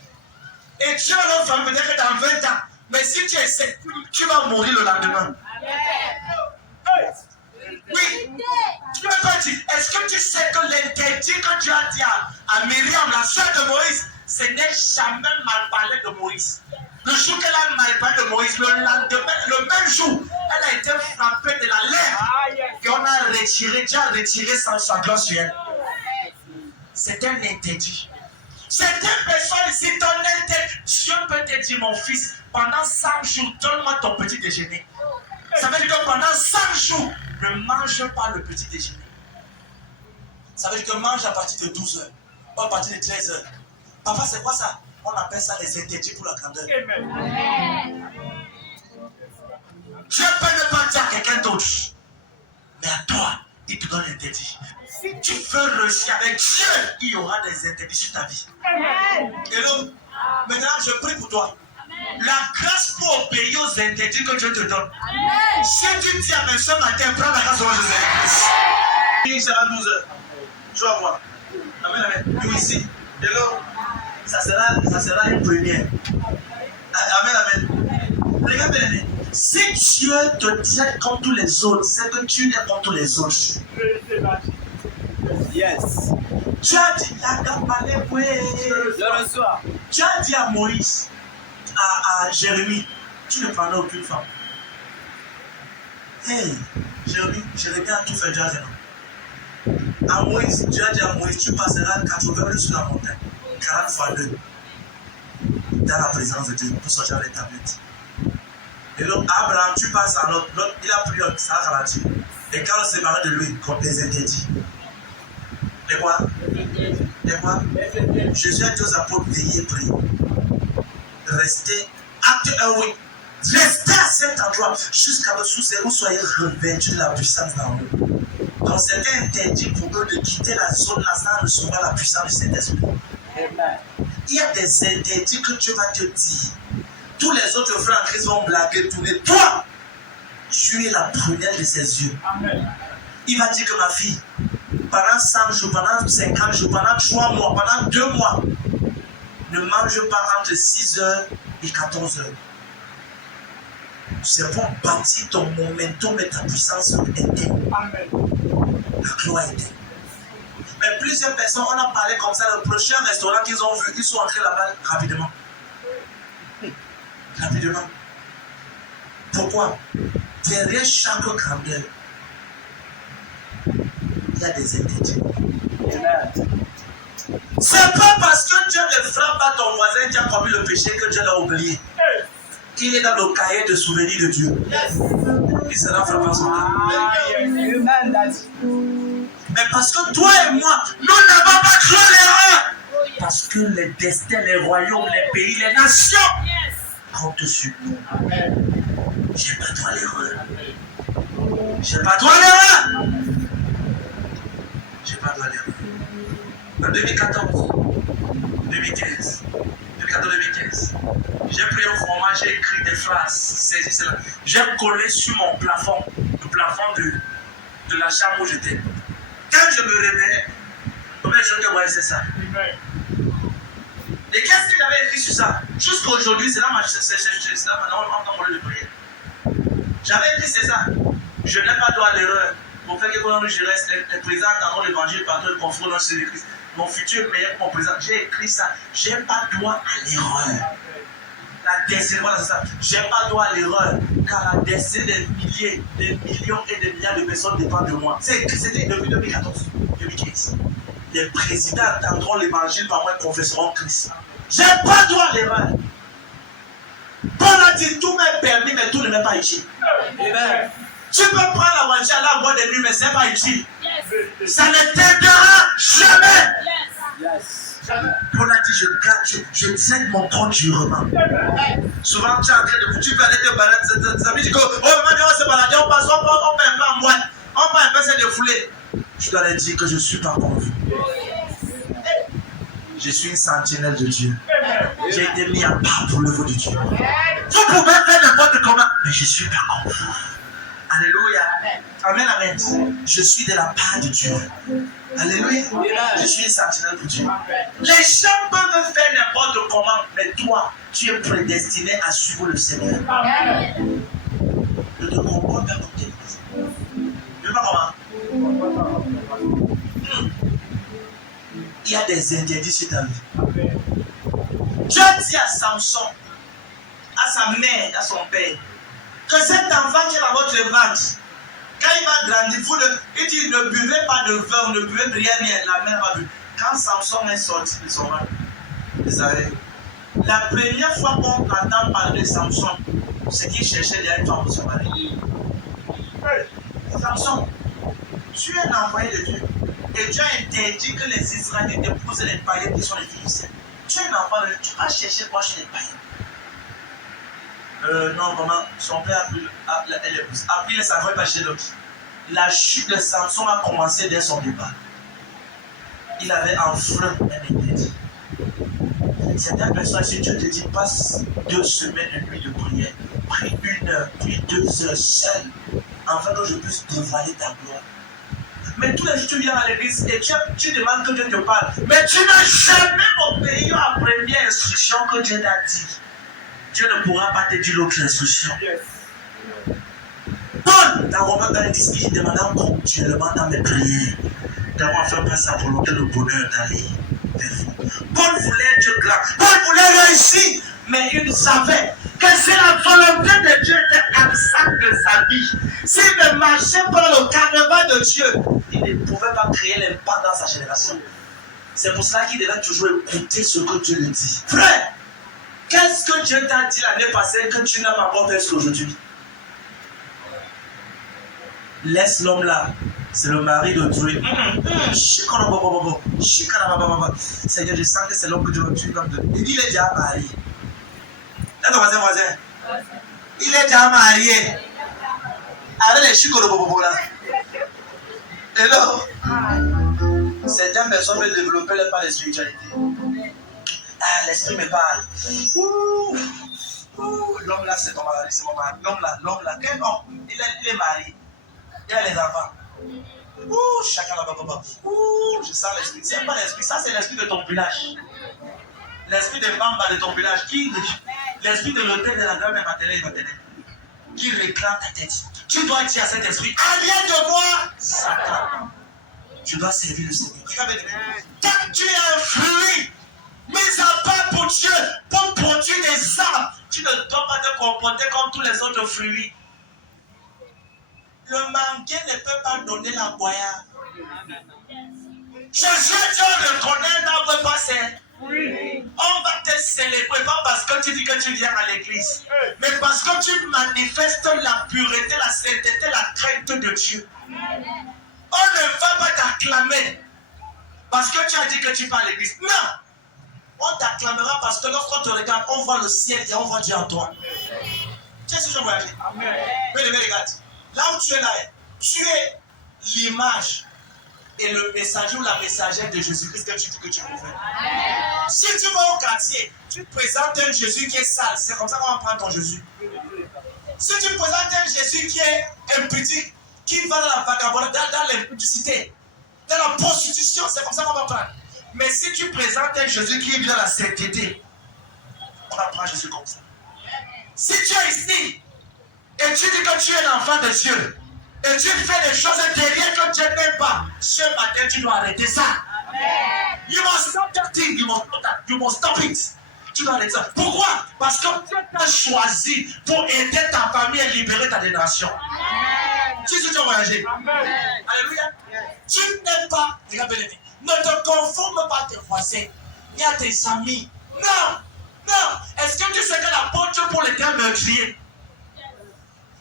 Et Dieu va leur faire peut-être dans 20 ans. Mais si tu essaies, tu vas mourir le lendemain. Oui. Tu peux pas dire, est-ce que tu sais que l'interdit que Dieu a dit à Myriam, la soeur de Moïse, ce n'est jamais mal parlé de Moïse. Le jour qu'elle a mal parlé de Moïse, le lendemain, le même jour, elle a été frappée de la lèvre. Et on a retiré, Dieu a retiré sa gloire sur elle. C'est un interdit. Certaines personnes ici, ton interdit, Dieu peut te dire, mon fils, pendant 5 jours, donne-moi ton petit déjeuner. Ça veut dire que pendant 5 jours, ne mange pas le petit déjeuner. Ça veut dire que mange à partir de 12 h, ou à partir de 13 h. Papa, c'est quoi ça? On appelle ça les interdits pour la grandeur. Dieu peut ne pas dire à quelqu'un d'autre. Mais à toi, il te donne l'interdit. Si tu veux réussir avec Dieu, il y aura des interdits sur ta vie. Et donc, maintenant, je prie pour toi. La grâce pour obéir aux interdits que Dieu te donne. Si tu dis avec ce matin, prends la grâce au Jésus-Christ. Il sera 12 heures. Tu vas voir. Amen, amen. Nous ici. Et donc, ça sera une première. Amen, amen. Regarde bien. Si Dieu te traite comme tous les autres, c'est que tu n'es comme tous les autres. Yes. Tu as dit Je reçois. Tu as dit à Moïse, à Jérémie, tu ne prendras aucune femme. Hey, Jérémie a tout fait déjà. À Moïse, Dieu a dit à Moïse, tu passeras 80 minutes sur la montagne, 40 fois 2, dans la présence de Dieu, pour sortir les tablettes. Et donc, Abraham, tu passes à l'autre, il a pris un sac à la tire. Et quand on s'est séparé de lui, comme des interdits. Et quoi? Jésus a dit aux apôtres, veillez et priez. Restez, acte 1, oui. Restez à cet endroit jusqu'à ce que vous soyez revêtus de la puissance d'en haut. Donc c'était interdit pour eux de quitter la zone là sans recevoir la puissance du Saint-Esprit. Il y a des interdits que Dieu va te dire. Tous les autres frères en Christ vont blaguer, tourner. Toi, tu es la première de ses yeux. Amen. Il va dire que ma fille, pendant 100 jours, pendant 50 jours, pendant 3 mois, pendant 2 mois, ne mange pas entre 6h et 14h. C'est pour bâtir ton momentum et ta puissance interne. La gloire interne. Mais plusieurs personnes, on a parlé comme ça, le prochain restaurant qu'ils ont vu, ils sont entrés là-bas rapidement. Rapidement. Pourquoi? Derrière chaque grandeur, il y a des interdits. C'est pas parce que Dieu ne frappe pas ton voisin qui a commis le péché que Dieu l'a oublié. Il est dans le cahier de souvenirs de Dieu. Il sera frappé en son âme. Mais parce que toi et moi, nous n'avons pas cru l'erreur. Parce que les destins, les royaumes, les pays, les nations comptent sur nous. J'ai pas droit à l'erreur. J'ai pas droit à l'erreur. J'ai pas droit à l'erreur. En 2014, 2015, j'ai pris un format, j'ai écrit des phrases, saisissez-la. J'ai collé sur mon plafond, le plafond de la chambre où j'étais. Quand je me réveillais, combien de choses que voyais, c'est ça. Et qu'est-ce que j'avais écrit sur ça? Jusqu'à aujourd'hui, c'est là maintenant on le prier. J'avais écrit c'est ça. Je n'ai pas droit à l'erreur. Pour faire que quand je reste présent dans l'évangile par le confort dans le Christ. Mon futur meilleur mon présent. J'ai écrit ça. J'ai pas droit à l'erreur. La destinée, voilà, c'est ça. J'ai pas droit à l'erreur. Car la destinée des milliers, des millions et des milliards de personnes dépend de moi. C'était depuis 2014, 2015. Les présidents attendront l'évangile par moi et confesseront Christ. J'ai pas droit à l'erreur. Paul a dit tout m'est permis, mais tout ne m'est pas utile. Amen. Tu peux prendre la voiture à la boîte de nuit, mais ce n'est pas utile. Ça ne t'aidera jamais. Paul a dit, je traite mon compte durement. Souvent, tu es en train de tu peux aller te balader. Tes amis disent que, oh, maman, on se balade, on passe, on fait un peu en boîte, on fait un peu, c'est défoulé. Je dois leur dire que je ne suis pas convaincu. Je suis une sentinelle de Dieu. J'ai été mis à part pour le l'œuvre de Dieu. Vous pouvez faire n'importe comment, mais je ne suis pas convaincu. Alléluia. Amen, amen. Je suis de la part de Dieu. Alléluia. Je suis une sentinelle de Dieu. Les gens peuvent faire n'importe comment, mais toi, tu es prédestiné à suivre le Seigneur. Ne te comprends pas comme tes fils. Tu ne sais pas comment? Il y a des interdits sur ta vie. Dieu dit à Samson, à sa mère, à son père, que cet enfant qui est dans votre ventre, quand il va grandir, il dit ne buvez pas de vin, ne buvez de rien, la mère va bu. Quand Samson est sorti de son ventre, vous savez, la première fois qu'on entend parler de Samson, c'est qu'il cherchait derrière une femme pour se marier. Samson, tu es un envoyé de Dieu. Et Dieu a interdit que les Israélites épousent les païens qui sont les Philistins. Tu es un enfant de Dieu, tu vas chercher quoi chez les païens? Non, vraiment, son père a pris les savants pas chez l'autre. La chute de Samson a commencé dès son départ. Il avait enfreint un interdit. Certaines personnes, si Dieu te dit, passe 2 semaines de nuit de prière, prie 1 heure, prie 2 heures seul, afin que je puisse dévoiler ta gloire. Mais tous les jours, tu viens à l'église et tu demandes que Dieu te parle. Mais tu n'as jamais obéi à la première instruction que Dieu t'a dit. Dieu ne pourra pas te dire l'autre instruction. Paul, dans Romains 1, il demandait continuellement dans mes prières d'avoir fait passer sa volonté de bonheur d'aller. Paul voulait être grand. Paul voulait réussir. Mais il savait que si la volonté de Dieu était absente de sa vie, s'il ne marchait pas le carnaval de Dieu, il ne pouvait pas créer l'impact dans sa génération. C'est pour cela qu'il devait toujours écouter ce que Dieu lui dit. Frère, qu'est-ce que Dieu t'a dit l'année passée que tu n'as pas encore fait aujourd'hui? Laisse l'homme là. C'est le mari de Dieu. Seigneur, je sens que c'est l'homme que Dieu tue comme de. Il est déjà marié. Là, ton voisin. Il est déjà marié. Avec les chicots de bobo là. Et là, certaines personnes veulent développer leur part de spiritualité. Ah, l'esprit me parle. L'homme là, c'est ton mari, c'est mon mari. L'homme là. Quel homme? Il est marié. Il a les enfants. Chacun là-bas. Je sens l'esprit. C'est pas l'esprit, ça c'est l'esprit de ton village. L'esprit des membres de ton village. L'esprit de l'hôtel de la grand-mère maternelle. Qui réclame ta tête. Tu dois dire à cet esprit, arrière de moi, Satan. Tu dois servir le Seigneur. Regarde, quand tu es un fruit mis à part pour Dieu, pour produire des arbres, tu ne dois pas te comporter comme tous les autres fruits. Le manguier ne peut pas donner la goyave. Jésus, Dieu reconnaît l'arbre passé. On va te célébrer, pas parce que tu dis que tu viens à l'église, mais parce que tu manifestes la pureté, la sainteté, la crainte de Dieu. On ne va pas t'acclamer parce que tu as dit que tu vas à l'église. Non! On t'acclamera parce que lorsqu'on te regarde, on voit le ciel et on voit Dieu en toi. Tu sais ce que je veux dire? Mais regarde. Là où tu es là, tu es l'image et le messager ou la messagère de Jésus-Christ que tu dis que tu veux faire. Si tu vas au quartier, tu présentes un Jésus qui est sale, c'est comme ça qu'on va prendre ton Jésus. Si tu présentes un Jésus qui est impudique, qui va dans la vagabondage, dans l'impudicité, dans la prostitution, c'est comme ça qu'on va prendre. Mais si tu présentes un Jésus qui est dans la sainteté, on va prendre Jésus comme ça. Si tu es ici, et tu dis que tu es l'enfant de Dieu, et tu fais des choses derrière que Dieu n'aime pas, ce matin tu dois arrêter ça. Amen. You must stop that thing, you must stop it. Tu dois arrêter ça. Pourquoi? Parce que Dieu t'a choisi pour aider ta famille et libérer ta génération. Tu sais, tu dois voyager. Alléluia. Tu n'aimes pas, regarde bien, ne te conforme pas à tes voisins, ni à tes amis. Non. Est-ce que tu sais que l'apôtre Paul était un meurtrier?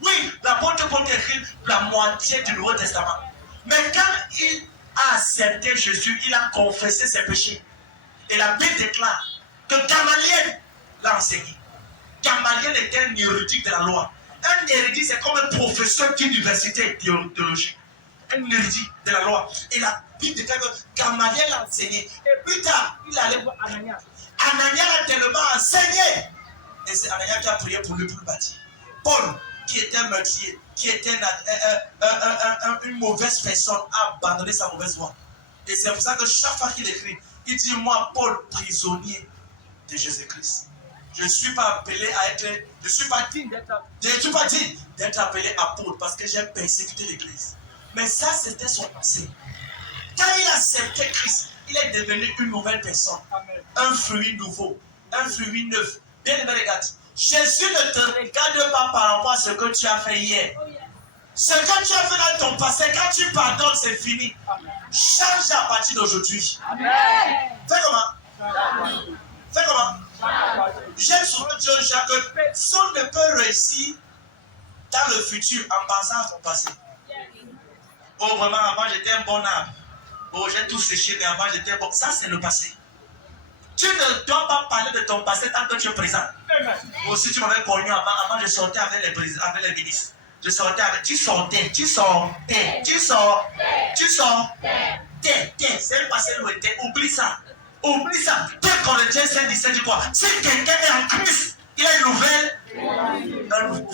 Oui, l'apôtre Paul écrit la moitié du Nouveau Testament. Mais quand il a accepté Jésus, il a confessé ses péchés. Et la Bible déclare que Gamaliel l'a enseigné. Gamaliel était un érudit de la loi. Un érudit, c'est comme un professeur d'université théologique. Un érudit de la loi. Et la Bible déclare que Gamaliel l'a enseigné. Et plus tard, il allait voir Ananias. Ananias a tellement enseigné. Et c'est Ananias qui a prié pour lui pour le bâtir. Paul, qui était un meurtrier, qui était une mauvaise personne, a abandonné sa mauvaise voie. Et c'est pour ça que chaque fois qu'il écrit, il dit, moi, Paul, prisonnier de Jésus-Christ. Je ne suis pas appelé à être, je ne suis pas digne d'être appelé apôtre parce que j'ai persécuté l'église. Mais ça, c'était son passé. Quand il a accepté Christ, il est devenu une nouvelle personne. Un fruit nouveau, un fruit neuf. Bien aimé, regarde. Jésus ne te regarde pas par rapport à ce que tu as fait hier. Ce que tu as fait dans ton passé, quand tu pardonnes, c'est fini. Change à partir d'aujourd'hui. Fais comment? J'aime souvent dire aux gens que personne ne peut réussir dans le futur en pensant à son passé. Oh, vraiment, avant j'étais un bon arbre. Oh, j'ai tout séché, mais avant j'étais bon. Ça, c'est le passé. Tu ne dois pas parler de ton passé tant que tu es présent. Moi aussi, tu m'avais connu avant je sortais avec les ministres. Je sortais avec. Tu sortais. C'est le passé lointain. Oublie ça. Quel Corinthiens 5:17 dit quoi? Si quelqu'un est en Christ, il a une nouvelle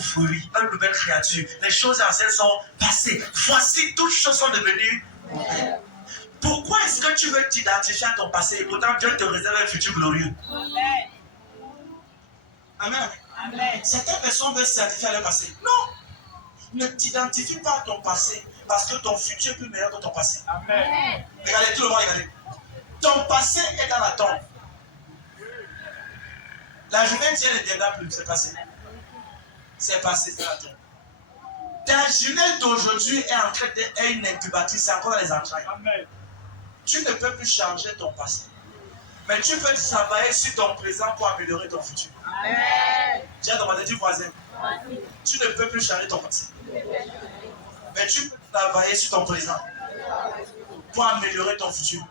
fruit, une nouvelle créature. Les choses anciennes sont passées. Voici, toutes choses sont devenues. Pourquoi est-ce que tu veux t'identifier à ton passé et pourtant Dieu te réserve un futur glorieux? Amen. Certaines personnes veulent s'identifier à leur passé. Non. Ne t'identifie pas à ton passé parce que ton futur est plus meilleur que ton passé. Amen. Regardez, tout le monde, regardez. Ton passé est dans la tombe. La journée d'hier ne viendra plus, c'est passé. C'est passé, c'est la tombe. Ta journée d'aujourd'hui est en train d'être une incubatrice, c'est encore dans les entrailles. Amen. Tu ne peux plus changer ton passé. Mais tu peux travailler sur ton présent pour améliorer ton futur. Amen. Dis à ton voisin, tu ne peux plus changer ton passé. Mais tu peux travailler sur ton présent pour améliorer ton futur.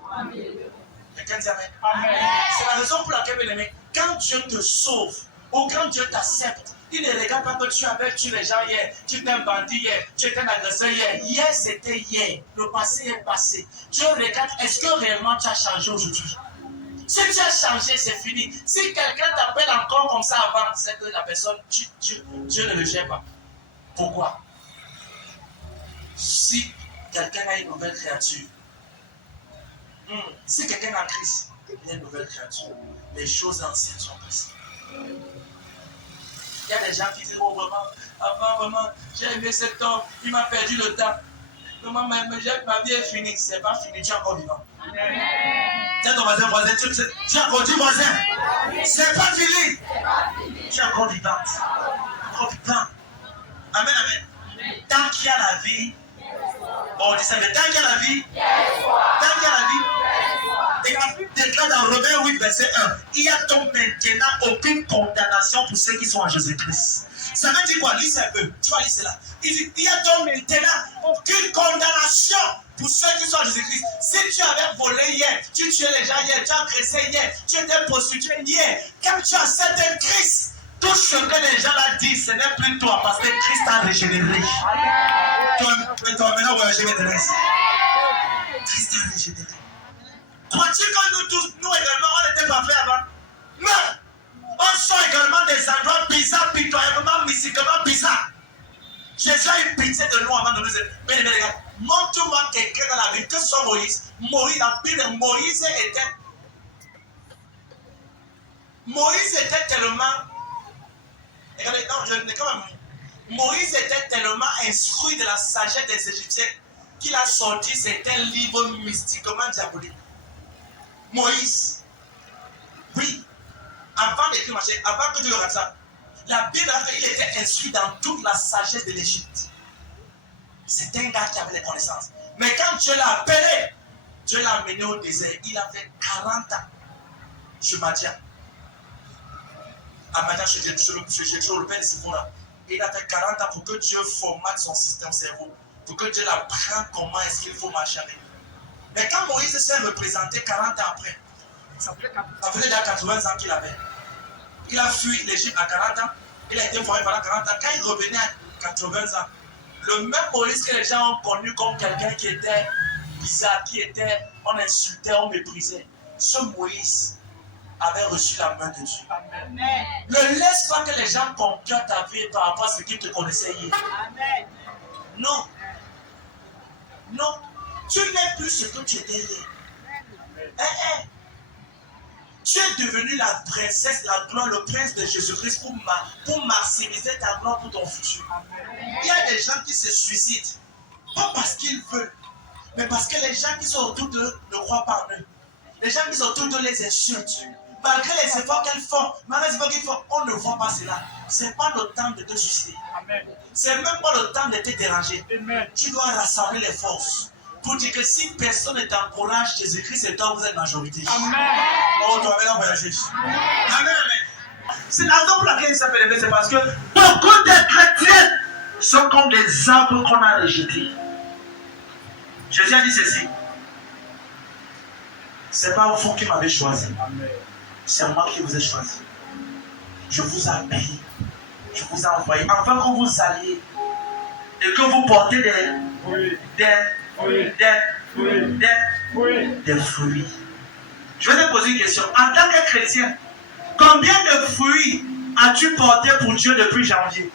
Quelqu'un dit Amen. Amen. C'est la raison pour laquelle, bien aimé, quand Dieu te sauve ou quand Dieu t'accepte, il ne regarde pas que tu avais tué les gens hier, tu étais un bandit hier, tu étais un agresseur hier. Hier, c'était hier. Le passé est passé. Dieu regarde, est-ce que réellement tu as changé aujourd'hui? Si tu as changé, c'est fini. Si quelqu'un t'appelle encore comme ça avant, c'est que la personne, Dieu ne le gère pas. Pourquoi? Si quelqu'un a une nouvelle créature, si quelqu'un est en Christ, il y a une nouvelle créature. Les choses anciennes sont passées. Il y a des gens qui disent, oh vraiment, j'ai aimé cet homme, il m'a perdu le temps. Maman, ma vie est finie. C'est pas fini, tu es encore vivant. Tiens ton voisin, tu es encore dit voisin. C'est pas fini. Tu es encore vivante. Encore vivant. Amen, amen. Tant qu'il y a la vie, on dit ça, mais tant qu'il y a la vie, tant qu'il y a la vie, et la Bible déclare dans Romains 8, verset 1, il n'y a donc maintenant aucune condamnation pour ceux qui sont en Jésus-Christ. Ça veut dire quoi? Lis un peu. Tu vas lire cela. Il dit, il n'y a donc maintenant aucune condamnation pour ceux qui sont en Jésus-Christ. Si tu avais volé hier, tu tuais les gens hier, tu as agressé hier, tu étais prostitué hier, quand tu acceptes un Christ, tout ce que les gens là disent, ce n'est plus toi parce que Christ t'a régénéré. Toi, maintenant, vous régénérez. Christ t'a régénéré. Crois-tu que nous tous, nous également, on n'était pas faits avant? Non! On sort également des endroits bizarres, pitoyablement, mystiquement bizarres. Jésus a eu pitié de nous avant de nous dire, mais regarde, montre-moi quelqu'un dans la Bible, que ce soit Moïse. La Bible, Moïse était tellement. Regardez, non, je n'ai quand même. Moïse était tellement instruit de la sagesse des Égyptiens qu'il a sorti certains livres mystiquement diaboliques. Moïse, oui, avant d'écrire machin, avant que Dieu le rate ça, la Bible a dit qu'il était instruit dans toute la sagesse de l'Égypte. C'était un gars qui avait les connaissances. Mais quand Dieu l'a appelé, Dieu l'a amené au désert. Il avait 40 ans. Sur Madia. À Madia, chez le père de Sipora. Il a fait 40 ans pour que Dieu formate son système cerveau. Pour que Dieu l'apprenne comment est-ce qu'il faut marcher avec lui. Mais quand Moïse s'est représenté 40 ans après, ça faisait déjà 80 ans qu'il avait. Il a fui l'Égypte à 40 ans. Il a été formé pendant 40 ans. Quand il revenait à 80 ans, le même Moïse que les gens ont connu comme quelqu'un qui était bizarre, on insultait, on méprisait. Ce Moïse avait reçu la main de Dieu. Amen. Ne laisse pas que les gens concluent ta vie par rapport à ce qu'ils te connaissaient hier. Amen. Non. Non. Tu n'es plus ce que tu étais hier. Tu es devenu la princesse, la gloire, le prince de Jésus-Christ pour maximiser ta gloire pour ton futur. Il y a des gens qui se suicident, pas parce qu'ils veulent, mais parce que les gens qui sont autour d'eux ne croient pas en eux. Les gens qui sont autour d'eux les insultent. Malgré les efforts qu'elles font, malgré les efforts qu'ils font, on ne voit pas cela. Ce n'est pas le temps de te suicider. Ce n'est même pas le temps de te déranger. Amen. Tu dois rassembler les forces. Pour dire que si personne ne t'encourage, Jésus-Christ et toi, vous êtes majorité. Amen. Oh, toi, maintenant, voyager. Amen. Amen. C'est la raison pour laquelle il s'appelle Aimé, c'est parce que beaucoup de chrétiens sont comme des arbres qu'on a rejetés. Jésus a dit ceci. C'est pas vous qui m'avez choisi. C'est moi qui vous ai choisi. Je vous ai appelé. Je vous ai envoyé. Avant que vous alliez et que vous portez des fruits. Je vais te poser une question. En tant que chrétien, combien de fruits as-tu porté pour Dieu depuis janvier?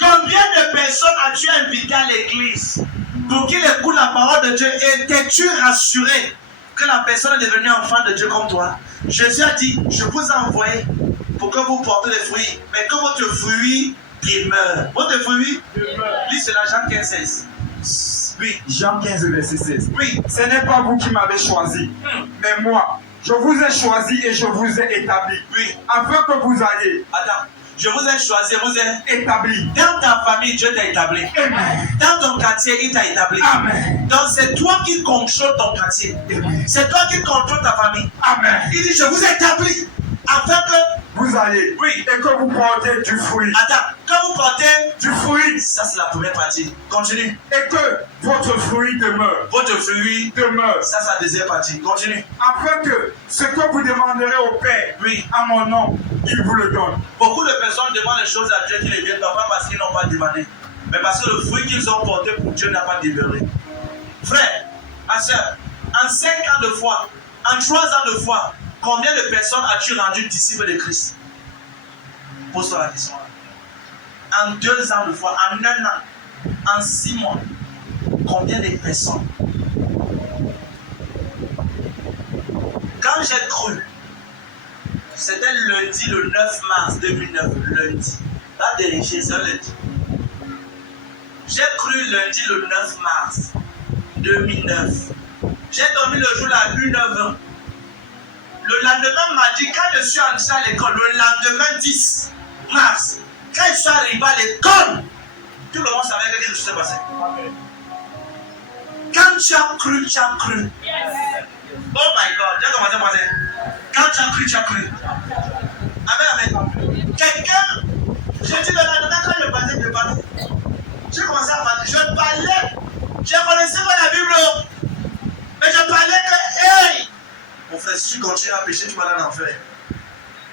Combien de personnes as-tu invitées à l'église pour qu'ils écoutent la parole de Dieu? Et t'es-tu rassuré que la personne est devenue enfant de Dieu comme toi? Jésus a dit, je vous ai envoyé pour que vous portez des fruits, mais que votre fruit demeure. Votre fruit demeure. Lis cela, Jean 15, 16. Oui. Jean 15, verset 16. Oui. Ce n'est pas vous qui m'avez choisi, mais moi. Je vous ai choisi et je vous ai établi. Oui. Afin que vous alliez. Attends. Je vous ai choisi, vous ai établi. Dans ta famille, Dieu t'a établi. Amen. Dans ton quartier, il t'a établi. Amen. Donc c'est toi qui contrôles ton quartier. Amen. C'est toi qui contrôles ta famille. Amen. Il dit, je vous ai établi afin que vous allez. Oui. Et que vous portez du fruit. Attends, quand vous portez du fruit. Ça c'est la première partie. Continue. Et que votre fruit demeure. Votre fruit demeure. Ça c'est la deuxième partie. Continue. Afin que ce que vous demanderez au Père, oui, à mon nom, il vous le donne. Beaucoup de personnes demandent les choses à Dieu qui ne viennent pas parce qu'ils n'ont pas demandé, mais parce que le fruit qu'ils ont porté pour Dieu n'a pas demeuré. Frère, ma soeur, en 5 ans de foi, en 3 ans de foi, combien de personnes as-tu rendu disciples de Christ? Pose-toi la question. En 2 ans de foi, en 1 an, en 6 mois, combien de personnes? Quand j'ai cru, c'était lundi le 9 mars 2009, lundi. Là, vérifier, c'est lundi. J'ai cru lundi le 9 mars 2009. J'ai dormi le jour à 1h20. Le lendemain mardi, quand je suis entré à l'école, le lendemain 10 mars, quand je suis arrivé à l'école, tout le monde savait que quelque chose s'est passé. Quand tu as cru, tu as cru. Oh my God, j'ai commencé à penser. Quand tu as cru, tu as cru. Amen, amen. Quelqu'un, j'ai dit le lendemain quand je parlais, j'ai commencé à parler. Je parlais, je connaissais pas la Bible, mais je parlais que, hey! Mon frère, si tu continues à pécher, tu vas aller en enfer.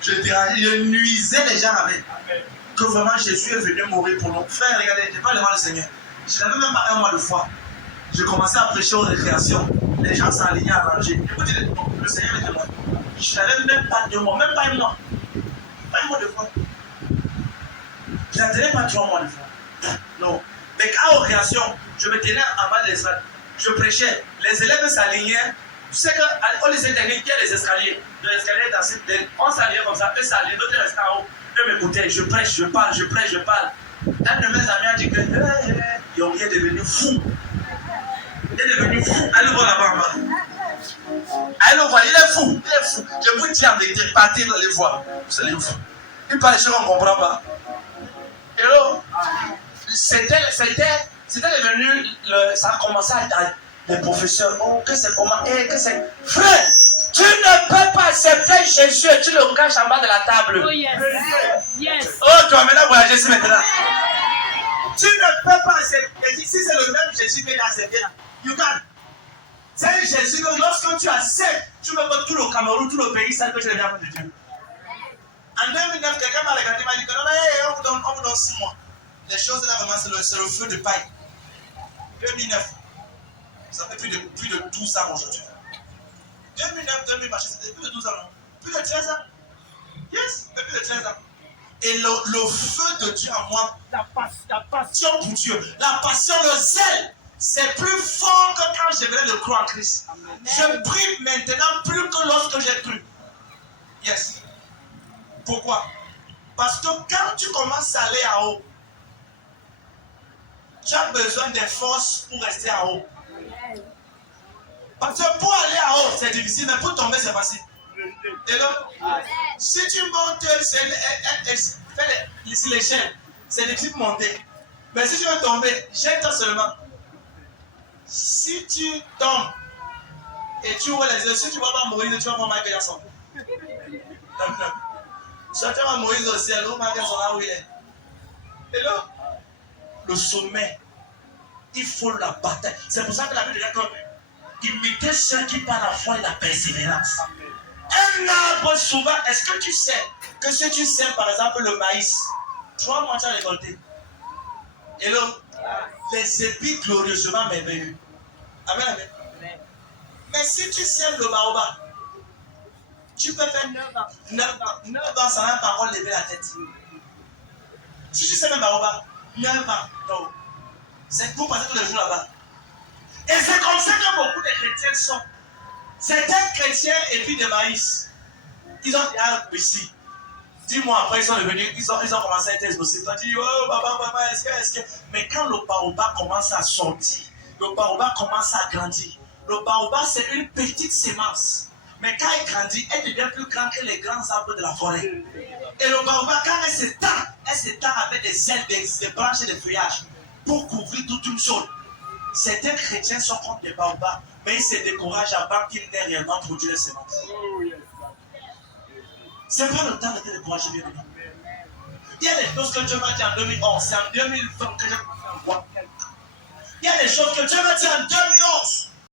Je nuisais les gens avec. Que vraiment Jésus est venu mourir pour nous. Frère, regardez, je n'ai pas devant le Seigneur. Je n'avais même pas 1 mois de foi. Je commençais à prêcher aux récréations. Les gens s'alignaient à ranger. Écoutez, le Seigneur était loin. Je n'avais même pas 2 mois, même pas 1 mois. Pas 1 mois de foi. Je n'attendais pas 3 mois de foi. Non. Mais quand aux récréations, je me tenais en bas des escaliers. Je prêchais. Les élèves s'alignaient. Tu sais qu'au lycée technique, il y a des escaliers. Des escaliers dans on s'alignait comme ça. Eux s'alignent, d'autres restaient en haut. Eux m'écoutaient. Je prêche, je parle, je prêche, je parle. Un de mes amis a dit que Yogi est devenu fou. Il est devenu fou. Allez le voir là-bas en bas. Allez le voir, il est fou. Il est fou. Je vous dis en vérité, partez dans les voies. Vous allez fou. Il parle des choses qu'on ne comprend pas. Hello. C'était devenu, ça a commencé à être les professeurs. Oh, que c'est comment? Que c'est. Frère, tu ne peux pas accepter Jésus et tu le caches en bas de la table. Oh yes. Yes. Oh, tu vas maintenant voyager ici maintenant. Tu ne peux pas accepter. Si c'est le même Jésus que tu as accepté là, you can. C'est un Jésus que lorsque tu acceptes, tu veux que tout le Cameroun, tout le pays sache que tu es l'enfant de Dieu. En 2009, quelqu'un m'a regardé et m'a dit que non, on vous donne 6 mois. Les choses là, vraiment, c'est le feu de paille. 2009. Ça fait plus de 12 ans aujourd'hui. 2009, 2000, c'était plus de 12 ans, non? Plus de 13 ans. Yes, plus de 13 ans. Et le feu de Dieu en moi, la passion pour Dieu, la passion, le zèle, c'est plus fort que quand je venais de croire en Christ. Amen. Je prie maintenant plus que lorsque j'ai cru. Yes. Pourquoi? Parce que quand tu commences à aller en haut, tu as besoin des forces pour rester en haut. Parce que pour aller en haut, c'est difficile, mais pour tomber, c'est facile. Et donc, si tu montes, c'est l'échelle, c'est difficile de monter. Mais si tu veux tomber, jette-toi seulement. Si tu tombes et tu vois les yeux, si tu vas pas Moïse, tu vas voir Michael Jackson. Soit tu vas Moïse au ciel, où Michael sera où il est. Et là, le sommet, il faut la bataille. C'est pour ça que la Bible dit que imiter ceux qui par la foi et la persévérance. Un arbre souvent, est-ce que tu sais que si tu sèmes par exemple le maïs, 3 mois tu as récolté. Hello. Les épis glorieusement merveilleux. Amen, amen. Mais si tu sèmes le baobab, tu peux faire 9 ans. 9 ans, ça n'a pas encore levé la tête. Si tu sèmes un baobab, 9 ans, non. C'est pour passer tous les jours là-bas. Et c'est comme ça que beaucoup de chrétiens sont. Certains chrétiens épis de maïs, ils ont été ici. Dis-moi, après ils sont revenus, ils ont commencé à être exaucés. Tu as dit, oh papa, est-ce que. Mais quand le baobab commence à sortir, le baobab commence à grandir. Le baobab, c'est une petite sémence. Mais quand elle grandit, elle devient plus grande que les grands arbres de la forêt. Et le baobab, quand elle s'étend avec des ailes, des branches et des feuillages pour couvrir toute une zone. Certains chrétiens sont contre les baobabs, mais ils se découragent avant qu'ils n'aient réellement produit les semences. C'est pas le temps de te décourager, bien aimé. Il y a des choses que Dieu m'a dit en 2011, c'est en 2020 que j'ai commencé à voir. Il y a des choses que Dieu m'a dit en 2011.